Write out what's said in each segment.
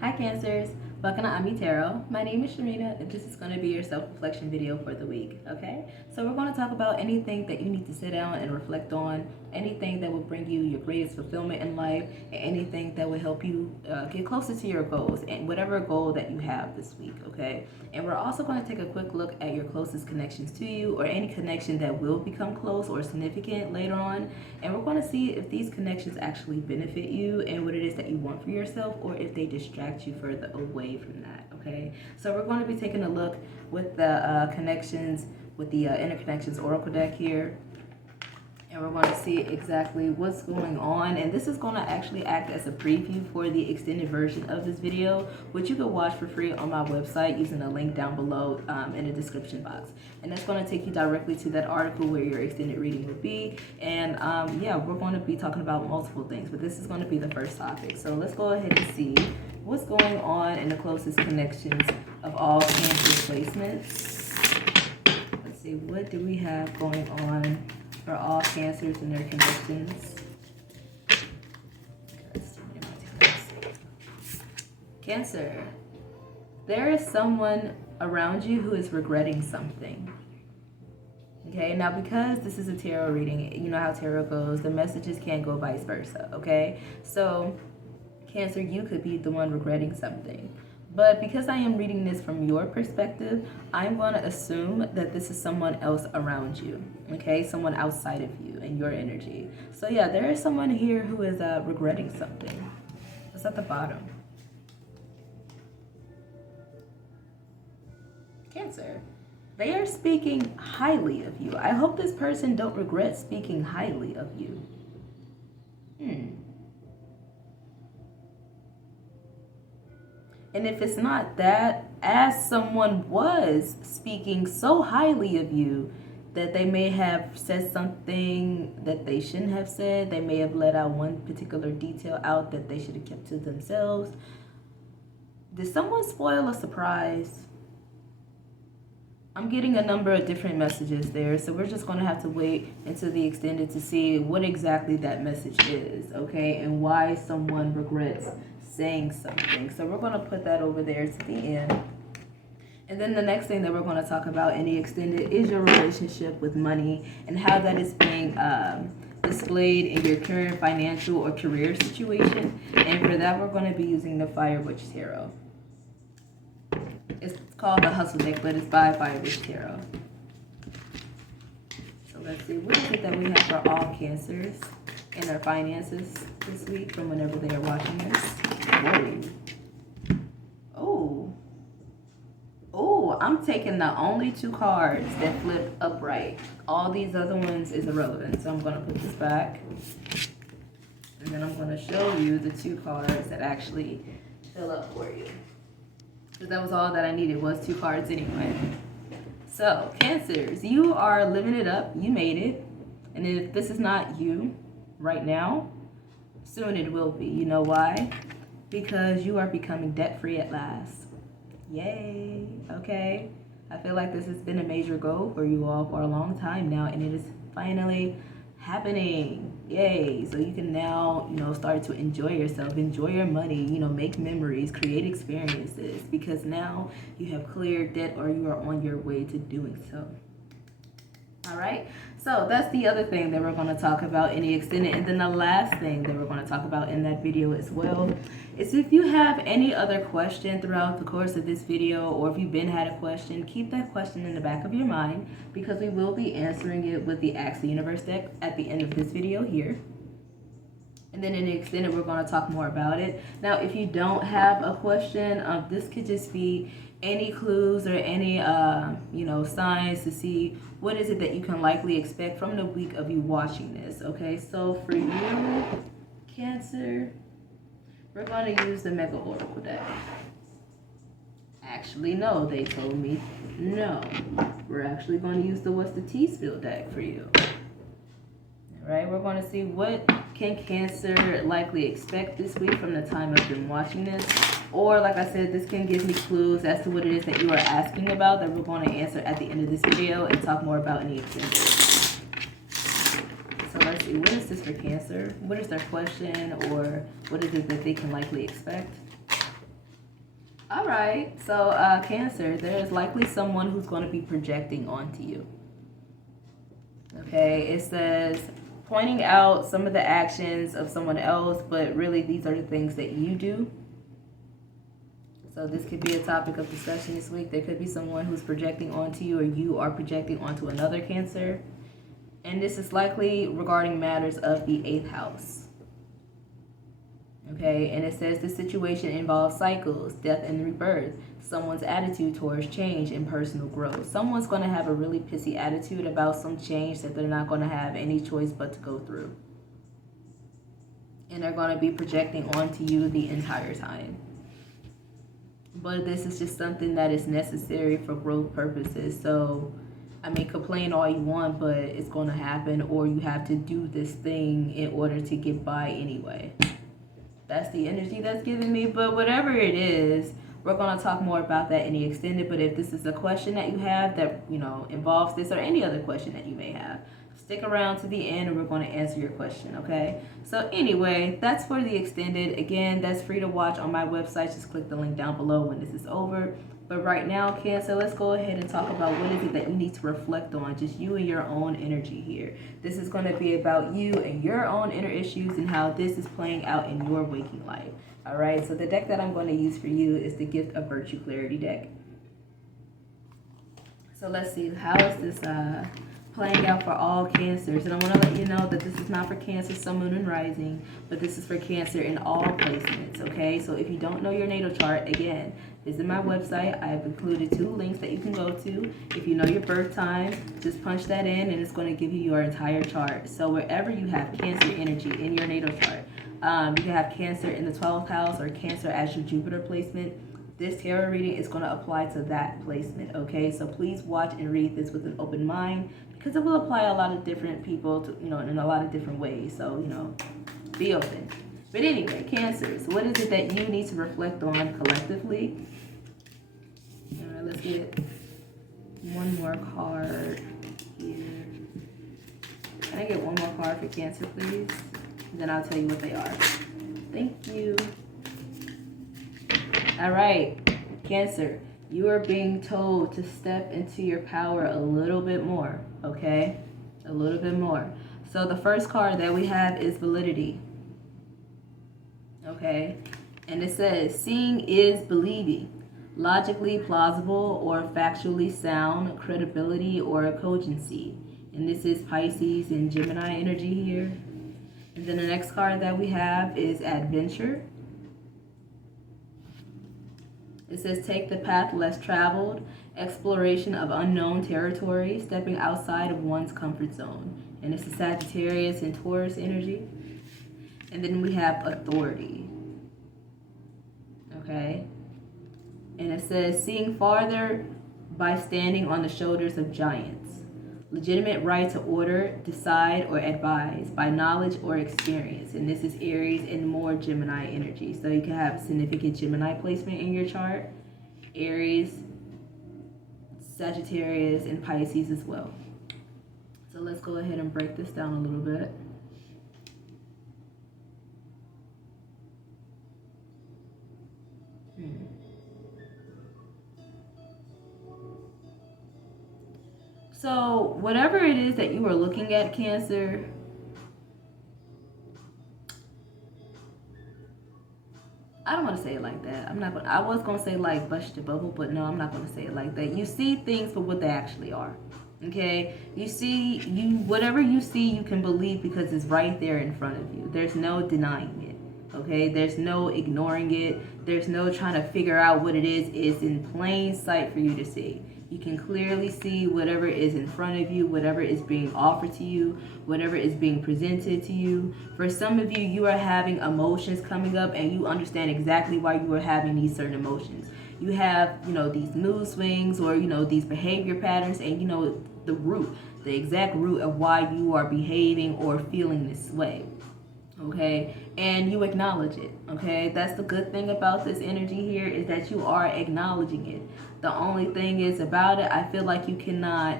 Hi Cancers, welcome to Ami Tarot. My name is Sharena and this is going to be your self-reflection video for the week, okay? So we're going to talk about anything that you need to sit down and reflect on, anything that will bring you your greatest fulfillment in life, and anything that will help you get closer to your goals and whatever goal that you have this week, okay? And we're also going to take a quick look at your closest connections to you or any connection that will become close or significant later on. And we're going to see if these connections actually benefit you and what it is that you want for yourself, or if they distract you further away from that, okay? So we're going to be taking a look with the connections, with the interconnections oracle deck here. And we're going to see exactly what's going on, and this is going to actually act as a preview for the extended version of this video, which you can watch for free on my website using the link down below in the description box. And that's going to take you directly to that article where your extended reading will be. And yeah, we're going to be talking about multiple things, but this is going to be the first topic. So let's go ahead and see what's going on in the closest connections of all Cancer placements. Let's see, what do we have going on for all Cancers and their connections. Cancer, there is someone around you who is regretting something. Okay, now because this is a tarot reading, you know how tarot goes, the messages can't go vice versa, okay? So, Cancer, you could be the one regretting something. But because I am reading this from your perspective, I'm going to assume that this is someone else around you, okay? Someone outside of you and your energy. So yeah, there is someone here who is regretting something. It's at the bottom. Cancer, they are speaking highly of you. I hope this person don't regret speaking highly of you. And if it's not that, as someone was speaking so highly of you that they may have said something that they shouldn't have said, they may have let out one particular detail out that they should have kept to themselves. Did someone spoil a surprise? I'm getting a number of different messages there, so we're just going to have to wait until the extended to see what exactly that message is, okay, and why someone regrets saying something. So we're going to put that over there to the end. And then the next thing that we're going to talk about in the extended is your relationship with money and how that is being displayed in your current financial or career situation. And for that, we're going to be using the Fire Witch Tarot. It's called the Hustle deck, but it's by Fire Witch Tarot. So let's see, what is it that we have for all Cancers in their finances this week from whenever they are watching this? Whoa. Oh, I'm taking the only two cards that flip upright. All these other ones is irrelevant. So I'm going to put this back. And then I'm going to show you the two cards that actually fill up for you. Because that was all that I needed, was two cards anyway. So, Cancers, you are living it up. You made it. And if this is not you right now, soon it will be. You know why? Because you are becoming debt-free at last. Yay. Okay. I feel like this has been a major goal for you all for a long time now, and it is finally happening. Yay. So you can now, start to enjoy yourself, enjoy your money, make memories, create experiences, because now you have cleared debt or you are on your way to doing so. All right, so that's the other thing that we're going to talk about in the extended. And then the last thing that we're going to talk about in that video as well is if you have any other question throughout the course of this video, or if you've had a question, keep that question in the back of your mind, because we will be answering it with the Ask the Universe deck at the end of this video here. And then in the extended, we're going to talk more about it. Now, if you don't have a question, this could just be any clues or any, signs to see what is it that you can likely expect from the week of you watching this, okay? So for you, Cancer, we're going to use the Mega Oracle deck. Actually, no, they told me no. We're actually going to use the What's the Tea Spill deck for you. All right, we're going to see what can Cancer likely expect this week from the time of them watching this. Or, like I said, this can give me clues as to what it is that you are asking about that we're going to answer at the end of this video and talk more about in the extended. So let's see, what is this for Cancer? What is their question, or what is it that they can likely expect? All right. So, Cancer, there is likely someone who's going to be projecting onto you. Okay. It says pointing out some of the actions of someone else, but really these are the things that you do. So this could be a topic of discussion this week. There could be someone who's projecting onto you, or you are projecting onto another Cancer. And this is likely regarding matters of the 8th house. Okay, and it says this situation involves cycles, death and rebirth, someone's attitude towards change and personal growth. Someone's going to have a really pissy attitude about some change that they're not going to have any choice but to go through. And they're going to be projecting onto you the entire time. But this is just something that is necessary for growth purposes. So, I mean, complain all you want, but it's going to happen, or you have to do this thing in order to get by anyway. That's the energy that's giving me. But whatever it is, we're going to talk more about that in the extended. But if this is a question that you have that, involves this, or any other question that you may have, stick around to the end and we're going to answer your question, okay? So anyway, that's for the extended. Again, that's free to watch on my website. Just click the link down below when this is over. But right now, Cancer, let's go ahead and talk about what is it that you need to reflect on, just you and your own energy here. This is going to be about you and your own inner issues and how this is playing out in your waking life. All right, so the deck that I'm going to use for you is the Gift of Virtue Clarity deck. So let's see, how is this playing out for all Cancers? And I want to let you know that this is not for Cancer, Sun, Moon, and Rising, but this is for Cancer in all placements, okay? So if you don't know your natal chart, again, visit my website. I have included 2 links that you can go to. If you know your birth time, just punch that in and it's going to give you your entire chart. So wherever you have Cancer energy in your natal chart, you can have Cancer in the 12th house or Cancer as your Jupiter placement. This tarot reading is going to apply to that placement, okay? So please watch and read this with an open mind, because it will apply a lot of different people to, in a lot of different ways. So, be open. But anyway, Cancers, what is it that you need to reflect on collectively? All right, let's get one more card here. Can I get one more card for Cancer, please? And then I'll tell you what they are. Thank you. All right, Cancer, you are being told to step into your power a little bit more, okay? A little bit more. So the first card that we have is validity, okay? And it says, seeing is believing, logically plausible or factually sound, credibility or cogency. And this is Pisces and Gemini energy here. And then the next card that we have is adventure. It says, take the path less traveled, exploration of unknown territory, stepping outside of one's comfort zone. And it's a Sagittarius and Taurus energy. And then we have authority. Okay? And it says, seeing farther by standing on the shoulders of giants. Legitimate right to order, decide, or advise by knowledge or experience. And this is Aries and more Gemini energy. So you can have significant Gemini placement in your chart. Aries, Sagittarius, and Pisces as well. So let's go ahead and break this down a little bit. So whatever it is that you are looking at, Cancer, I don't want to say it like that. I was going to say like bust your bubble, but no, I'm not going to say it like that. You see things for what they actually are. Okay? Whatever you see, you can believe because it's right there in front of you. There's no denying it. Okay? There's no ignoring it. There's no trying to figure out what it is. It's in plain sight for you to see. You can clearly see whatever is in front of you, whatever is being offered to you, whatever is being presented to you. For some of you, you are having emotions coming up and you understand exactly why you are having these certain emotions. You have, these mood swings or, these behavior patterns and, the exact root of why you are behaving or feeling this way. Okay, and you acknowledge it. Okay, that's the good thing about this energy here is that you are acknowledging it. The only thing is about it, I feel like you cannot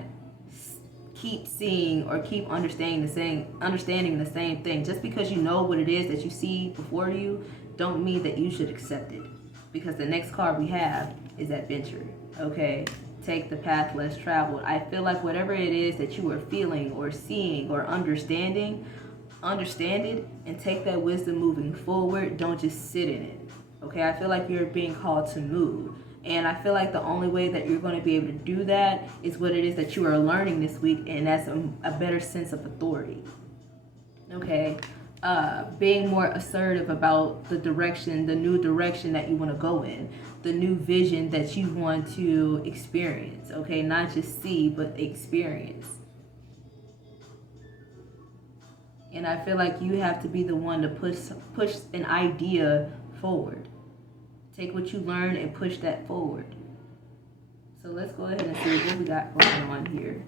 keep seeing or keep understanding the same thing. Just because you know what it is that you see before you, don't mean that you should accept it. because the next card we have is adventure, okay? Take the path less traveled. I feel like whatever it is that you are feeling or seeing or understanding, understand it and take that wisdom moving forward. Don't just sit in it, okay? I feel like you're being called to move. And I feel like the only way that you're going to be able to do that is what it is that you are learning this week, and that's a better sense of authority, okay? Being more assertive about the direction, the new direction that you want to go in, the new vision that you want to experience, okay? Not just see, but experience. And I feel like you have to be the one to push an idea forward. Take what you learn and push that forward. So let's go ahead and see what we got going on here.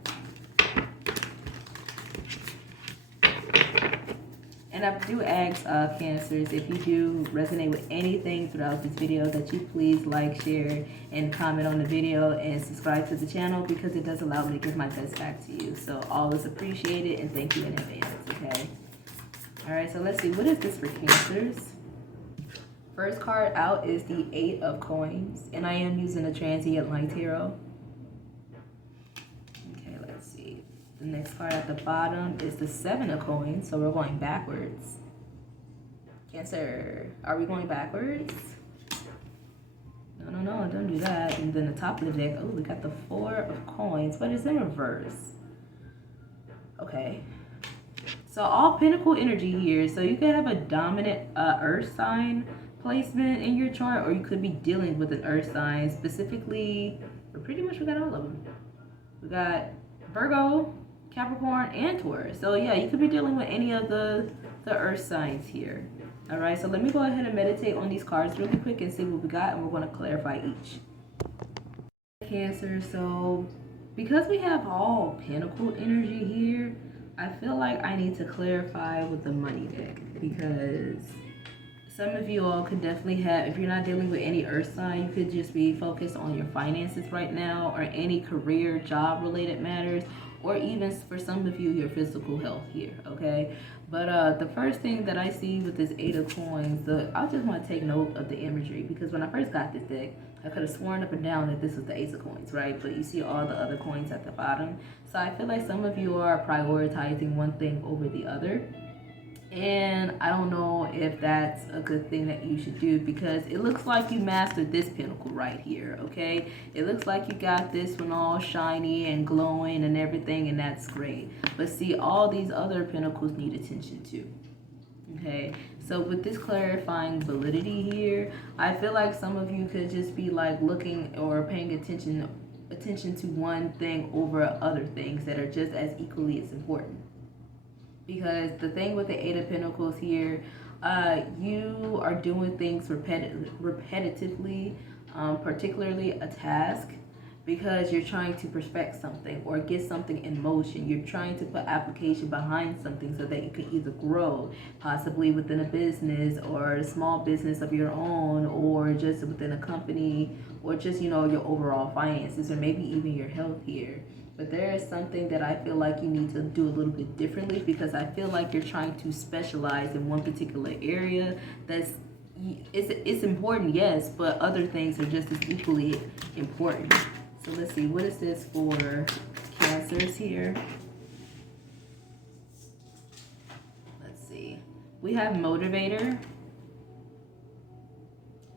And I do ask Cancers, if you do resonate with anything throughout this video, that you please like, share, and comment on the video and subscribe to the channel, because it does allow me to give my best back to you. So all is appreciated, and thank you in advance, okay? All right, so let's see. What is this for Cancers? First card out is the 8 of Coins, and I am using a Transient Light Tarot. Okay, let's see. The next card at the bottom is the 7 of Coins, so we're going backwards. Cancer, are we going backwards? No, don't do that. And then the top of the deck, oh, we got the 4 of Coins, but it's in reverse. Okay. So all Pentacle energy here, so you could have a dominant Earth sign placement in your chart, or you could be dealing with an Earth sign specifically, or pretty much we got all of them. We got Virgo, Capricorn, and Taurus. So yeah, you could be dealing with any of the Earth signs here. All right, so let me go ahead and meditate on these cards really quick and see what we got, and we're going to clarify each. Cancer, so because we have all Pentacle energy here, I feel like I need to clarify with the money deck, because some of you all could definitely have, if you're not dealing with any Earth sign, you could just be focused on your finances right now, or any career, job related matters, or even for some of you, your physical health here, okay? But the first thing that I see with this 8 of Coins, I just want to take note of the imagery, because when I first got this deck, I could have sworn up and down that this was the Ace of Coins, right? But you see all the other coins at the bottom. So I feel like some of you are prioritizing one thing over the other. And I don't know if that's a good thing that you should do, because it looks like you mastered this Pentacle right here, okay? It looks like you got this one all shiny and glowing and everything, and that's great. But see, all these other Pentacles need attention too, okay? So with this clarifying validity here, I feel like some of you could just be like looking or paying attention to one thing over other things that are just as equally as important. Because the thing with the 8 of Pentacles here, you are doing things repetitively, particularly a task, because you're trying to perfect something or get something in motion. You're trying to put application behind something so that you can either grow, possibly within a business or a small business of your own, or just within a company, or just, you know, your overall finances, or maybe even your health here. But there is something that I feel like you need to do a little bit differently, because I feel like you're trying to specialize in one particular area it's important, yes, but other things are just as equally important. So let's see, what is this for Cancers here? Let's see. We have motivator.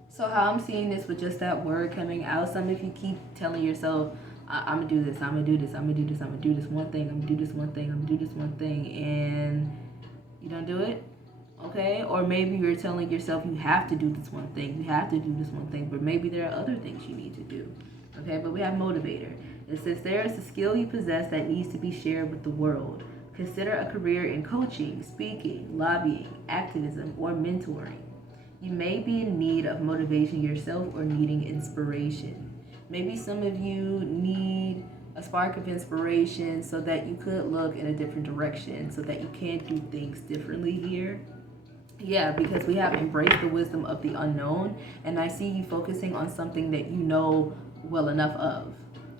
So how I'm seeing this with just that word coming out, some of you keep telling yourself, I'm gonna do this, I'm gonna do this, I'm gonna do this, I'm gonna do this one thing, I'm gonna do this one thing, I'm gonna do this one thing, and you don't do it, okay? Or maybe you're telling yourself you have to do this one thing, you have to do this one thing, but maybe there are other things you need to do, okay? But we have motivator. It says, there is a skill you possess that needs to be shared with the world. Consider a career in coaching, speaking, lobbying, activism, or mentoring. You may be in need of motivation yourself or needing inspiration. Maybe some of you need a spark of inspiration so that you could look in a different direction, so that you can do things differently here. Yeah, because we have embraced the wisdom of the unknown, and I see you focusing on something that you know well enough of.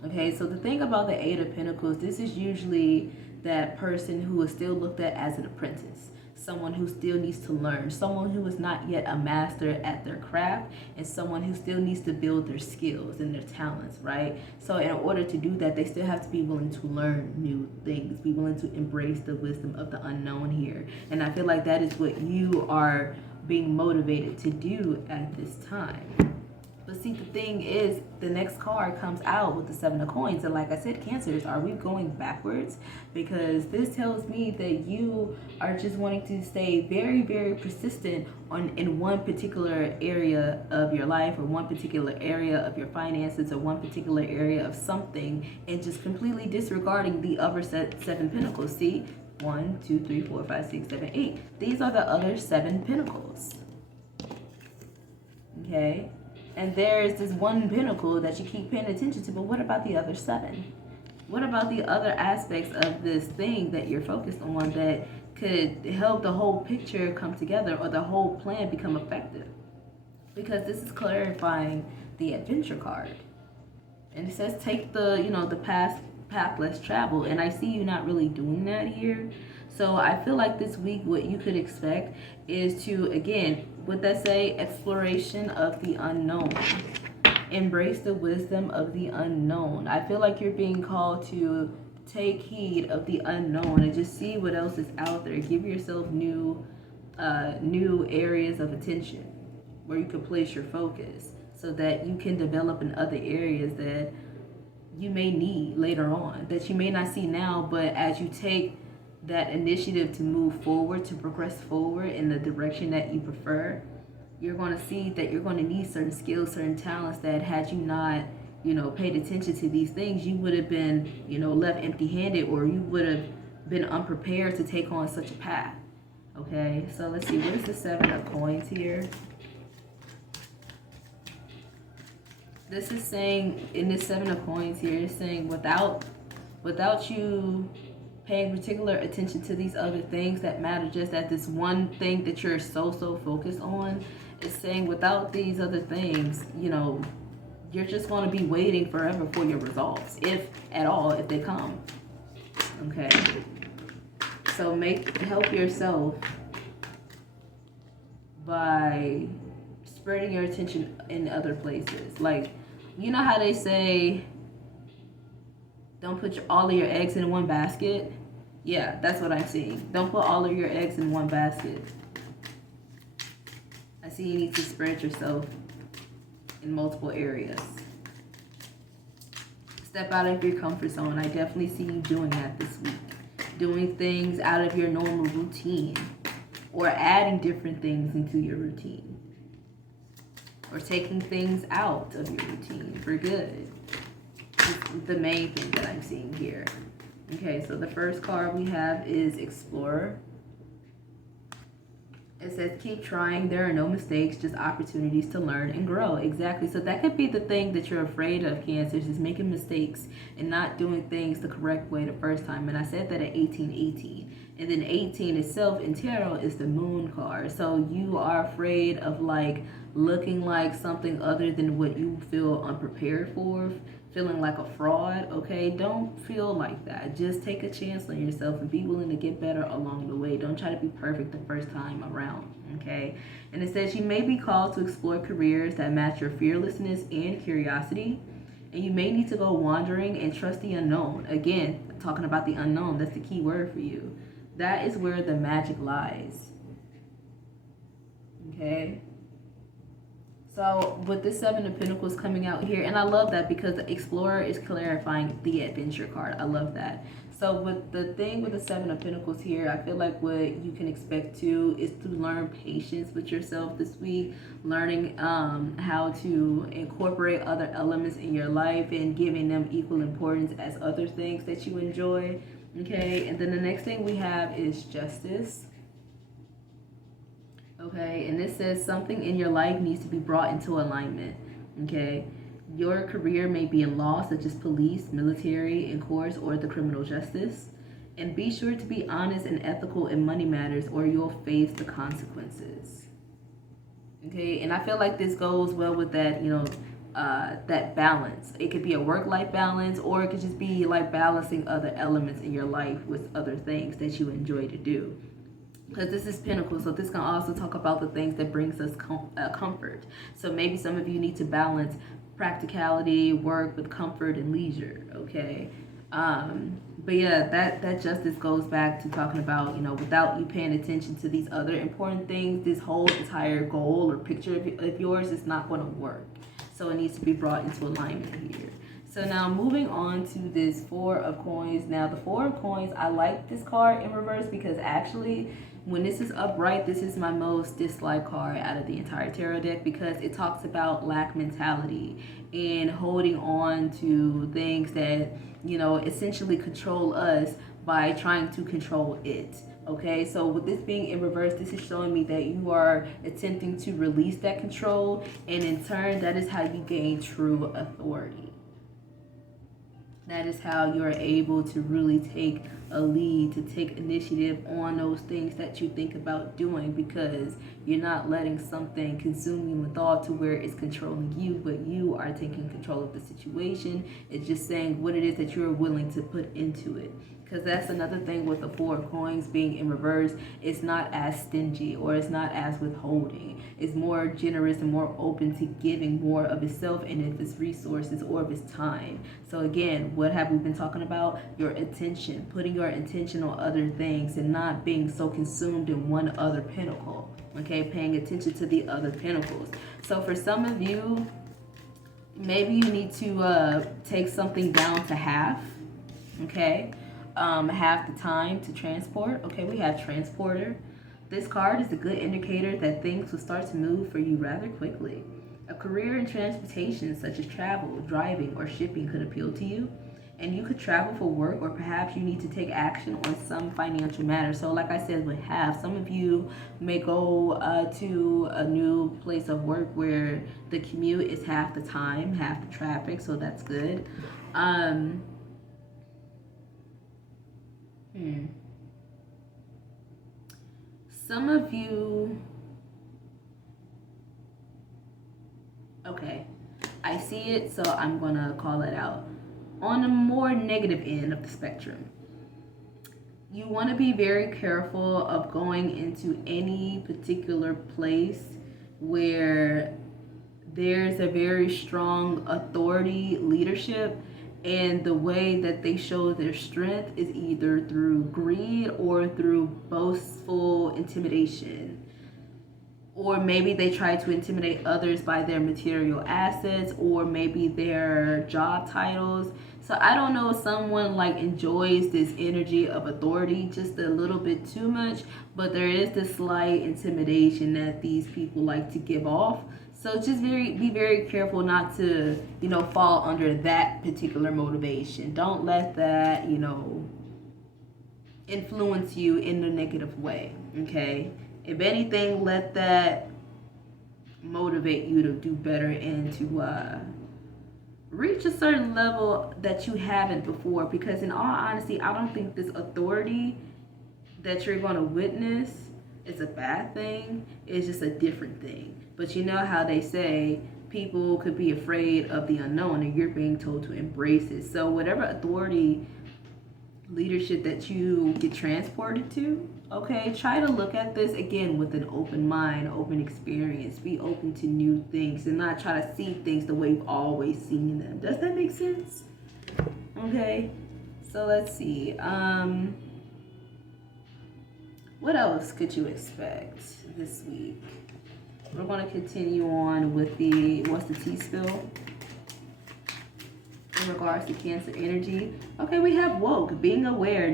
Okay, so the thing about the 8 of Pentacles, this is usually that person who is still looked at as an apprentice. someone who still needs to learn, someone who is not yet a master at their craft, and someone who still needs to build their skills and their talents, right? So in order to do that, they still have to be willing to learn new things, be willing to embrace the wisdom of the unknown here. And I feel like that is what you are being motivated to do at this time. But see, the thing is, the next card comes out with the 7 of coins. And like I said, Cancers, are we going backwards? Because this tells me that you are just wanting to stay very, very persistent in one particular area of your life, or one particular area of your finances, or one particular area of something, and just completely disregarding the other 7 pentacles. See? 1, 2, 3, 4, 5, 6, 7, 8. These are the other 7 pentacles. Okay? And there's this 1 pentacle that you keep paying attention to, but what about the other 7? What about the other aspects of this thing that you're focused on that could help the whole picture come together, or the whole plan become effective? Because this is clarifying the adventure card. And it says take the, the path less traveled. And I see you not really doing that here. So I feel like this week what you could expect is to, again, would that say exploration of the unknown? Embrace the wisdom of the unknown. I feel like you're being called to take heed of the unknown and just see what else is out there. Give yourself new areas of attention where you can place your focus, so that you can develop in other areas that you may need later on, that you may not see now, but as you take that initiative to move forward, to progress forward in the direction that you prefer, you're going to see that you're going to need certain skills, certain talents that had you not, paid attention to these things, you would have been, left empty-handed, or you would have been unprepared to take on such a path. Okay, so let's see, what is the 7 of coins here? This is saying, in this 7 of coins here, it's saying without you paying particular attention to these other things that matter, just that this one thing that you're so focused on, is saying without these other things, you're just going to be waiting forever for your results, if at all, if they come. Okay, so help yourself by spreading your attention in other places. Like, you know how they say, don't put all of your eggs in one basket? Yeah, that's what I'm seeing. Don't put all of your eggs in one basket. I see you need to spread yourself in multiple areas. Step out of your comfort zone. I definitely see you doing that this week. Doing things out of your normal routine, or adding different things into your routine, or taking things out of your routine for good. The main thing that I'm seeing here. Okay, so the first card we have is Explorer. It says keep trying. There are no mistakes, just opportunities to learn and grow. Exactly. So that could be the thing that you're afraid of, Cancers, is making mistakes and not doing things the correct way the first time. And I said that at 1818. And then 18 itself in tarot is the moon card. So you are afraid of looking like something other than what you feel unprepared for, feeling like a fraud. Okay, don't feel like that. Just take a chance on yourself and be willing to get better along the way. Don't try to be perfect the first time around. Okay, and it says you may be called to explore careers that match your fearlessness and curiosity, and you may need to go wandering and trust the unknown. Again, talking about the unknown, that's the key word for you. That is where the magic lies. Okay, so with this 7 of Pentacles coming out here, and I love that because the Explorer is clarifying the adventure card. I love that. So with the thing with the 7 of Pentacles here, I feel like what you can expect to is to learn patience with yourself this week, learning how to incorporate other elements in your life and giving them equal importance as other things that you enjoy. Okay, and then the next thing we have is Justice. Okay, and this says something in your life needs to be brought into alignment. Okay, your career may be in law, such as police, military, in courts, or the criminal justice. And be sure to be honest and ethical in money matters, or you'll face the consequences. Okay, and I feel like this goes well with that, that balance. It could be a work-life balance, or it could just be like balancing other elements in your life with other things that you enjoy to do. because this is Pentacles, so this can also talk about the things that brings us comfort. So maybe some of you need to balance practicality, work with comfort and leisure, okay? But yeah, that justice goes back to talking about, you know, without you paying attention to these other important things, this whole entire goal or picture of yours is not going to work. So it needs to be brought into alignment here. So now moving on to this Four of Coins. Now the Four of Coins, I like this card in reverse because actually when this is upright, this is my most disliked card out of the entire tarot deck because it talks about lack mentality and holding on to things that, you know, essentially control us by trying to control it. Okay, so with this being in reverse, this is showing me that you are attempting to release that control, and in turn, that is how you gain true authority. That is how you're able to really take a lead, to take initiative on those things that you think about doing, because you're not letting something consume you with thought to where it's controlling you, but you are taking control of the situation. It's just saying what it is that you're willing to put into it. Because that's another thing with the Four of Coins being in reverse. It's not as stingy or it's not as withholding. It's more generous and more open to giving more of itself and of its resources or of its time. So again, what have we been talking about? Your attention, putting your attention on other things and not being so consumed in one other pinnacle. Okay, paying attention to the other pinnacles. So for some of you, maybe you need to take something down to half. Okay. Have the time to transport. Okay, we have transporter. This card is a good indicator that things will start to move for you rather quickly. A career in transportation such as travel, driving, or shipping could appeal to you, and you could travel for work, or perhaps you need to take action on some financial matter. So like I said, we have some of you may go to a new place of work where the commute is half the time, half the traffic, so that's good. Some of you, okay, I see it, so I'm gonna call it out. On the more negative end of the spectrum, you want to be very careful of going into any particular place where there's a very strong authority leadership, and the way that they show their strength is either through greed or through boastful intimidation. Or maybe they try to intimidate others by their material assets or maybe their job titles. So I don't know if someone like enjoys this energy of authority just a little bit too much, but there is this slight intimidation that these people like to give off. So just be very careful not to, you know, fall under that particular motivation. Don't let that, you know, influence you in a negative way, okay? If anything, let that motivate you to do better and to reach a certain level that you haven't before. Because in all honesty, I don't think this authority that you're going to witness is a bad thing. It's just a different thing. But you know how they say people could be afraid of the unknown, and you're being told to embrace it. So whatever authority leadership that you get transported to, okay, try to look at this again with an open mind, open experience. Be open to new things and not try to see things the way you've always seen them. Does that make sense? Okay, so let's see. What else could you expect this week? We're going to continue on with what's the tea spill in regards to Cancer energy. Okay, we have woke, being aware,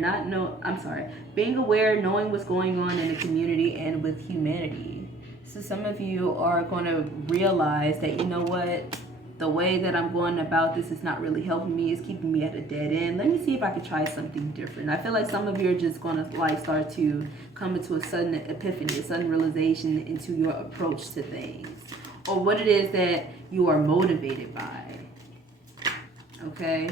being aware, knowing what's going on in the community and with humanity. So some of you are going to realize that, you know what, the way that I'm going about this is not really helping me. It's keeping me at a dead end. Let me see if I could try something different. I feel like some of you are just going to like start to come into a sudden epiphany, a sudden realization into your approach to things, or what it is that you are motivated by. Okay,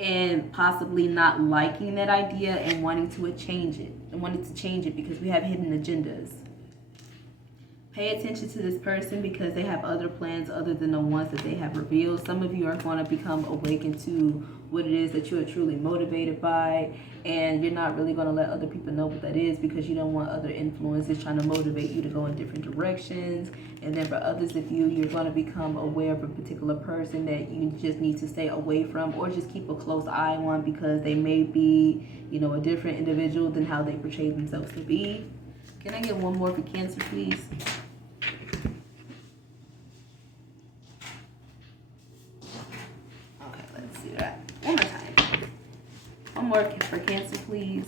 and possibly not liking that idea and wanting to change it because we have hidden agendas. Pay attention to this person because they have other plans other than the ones that they have revealed. Some of you are going to become awakened to what it is that you are truly motivated by, and you're not really going to let other people know what that is because you don't want other influences trying to motivate you to go in different directions. And then for others of you, you're going to become aware of a particular person that you just need to stay away from or just keep a close eye on because they may be, you know, a different individual than how they portray themselves to be. Can I get one more for Cancer, please? Okay, let's do that one more time. One more for Cancer, please.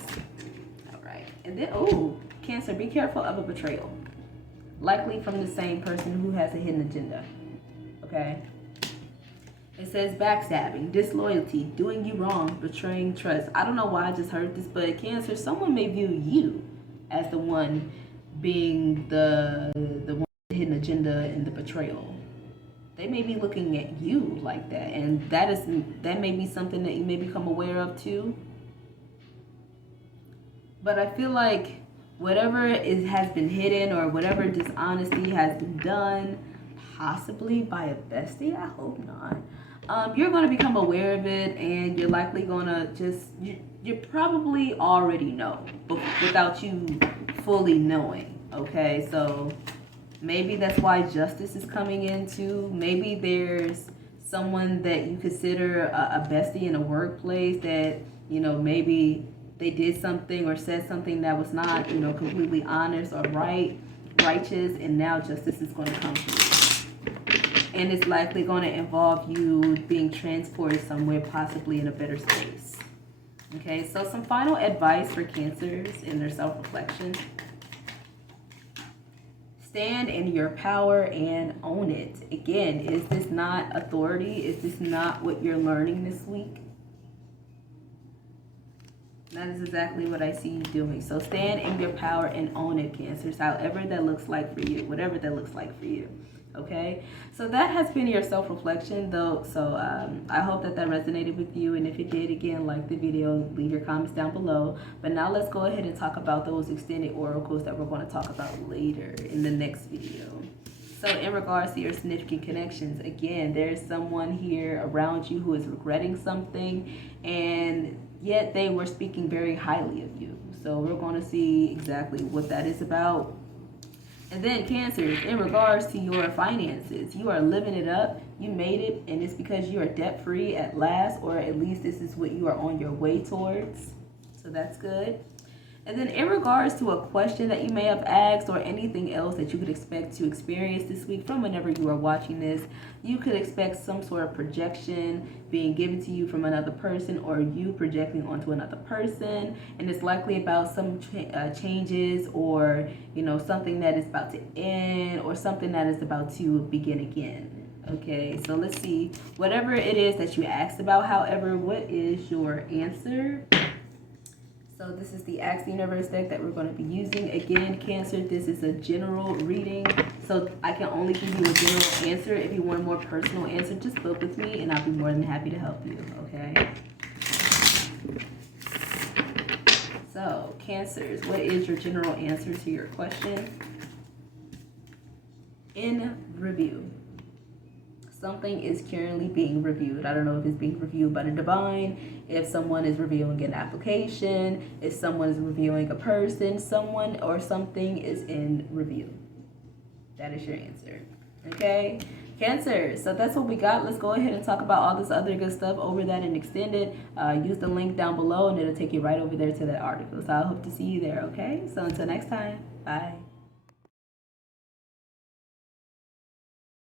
All right. And then, oh, Cancer, be careful of a betrayal. Likely from the same person who has a hidden agenda. Okay? It says backstabbing, disloyalty, doing you wrong, betraying trust. I don't know why I just heard this, but Cancer, someone may view you as the one being the one with the hidden agenda and the betrayal. They may be looking at you like that, and that may be something that you may become aware of too. But I feel like whatever has been hidden or whatever dishonesty has been done, possibly by a bestie, I hope not. You're going to become aware of it, and you're likely going to you probably already know without you fully knowing. Okay, so maybe that's why justice is coming in too. Maybe there's someone that you consider a bestie in a workplace that, you know, maybe they did something or said something that was not, you know, completely honest or righteous, and now justice is going to come to you. And it's likely going to involve you being transported somewhere, possibly in a better space. Okay, so some final advice for Cancers in their self-reflection. Stand in your power and own it. Again, is this not authority? Is this not what you're learning this week? That is exactly what I see you doing. So stand in your power and own it, Cancers, however that looks like for you, whatever that looks like for you. Okay, so that has been your self-reflection though. So I hope that resonated with you, and if it did, again, like the video, leave your comments down below. But now let's go ahead and talk about those extended oracles that we're going to talk about later in the next video. So in regards to your significant connections, again, there's someone here around you who is regretting something, and yet they were speaking very highly of you. So we're going to see exactly what that is about. And then Cancers, in regards to your finances, you are living it up. You made it, and it's because you are debt-free at last, or at least this is what you are on your way towards. So that's good. And then in regards to a question that you may have asked or anything else that you could expect to experience this week from whenever you are watching this, you could expect some sort of projection being given to you from another person, or you projecting onto another person. And it's likely about some changes, or, you know, something that is about to end, or something that is about to begin again. Okay, so let's see. Whatever it is that you asked about, however, what is your answer? So this is the Ask the Universe deck that we're going to be using. Again, Cancer, this is a general reading, so I can only give you a general answer. If you want a more personal answer, just book with me, and I'll be more than happy to help you, okay? So, Cancers, what is your general answer to your question? In review. Something is currently being reviewed. I don't know if it's being reviewed by the divine, if someone is reviewing an application, if someone is reviewing a person, someone or something is in review. That is your answer. Okay? Cancer. So that's what we got. Let's go ahead and talk about all this other good stuff over that and extended. Use the link down below, and it'll take you right over there to that article. So I hope to see you there, okay? So until next time, bye.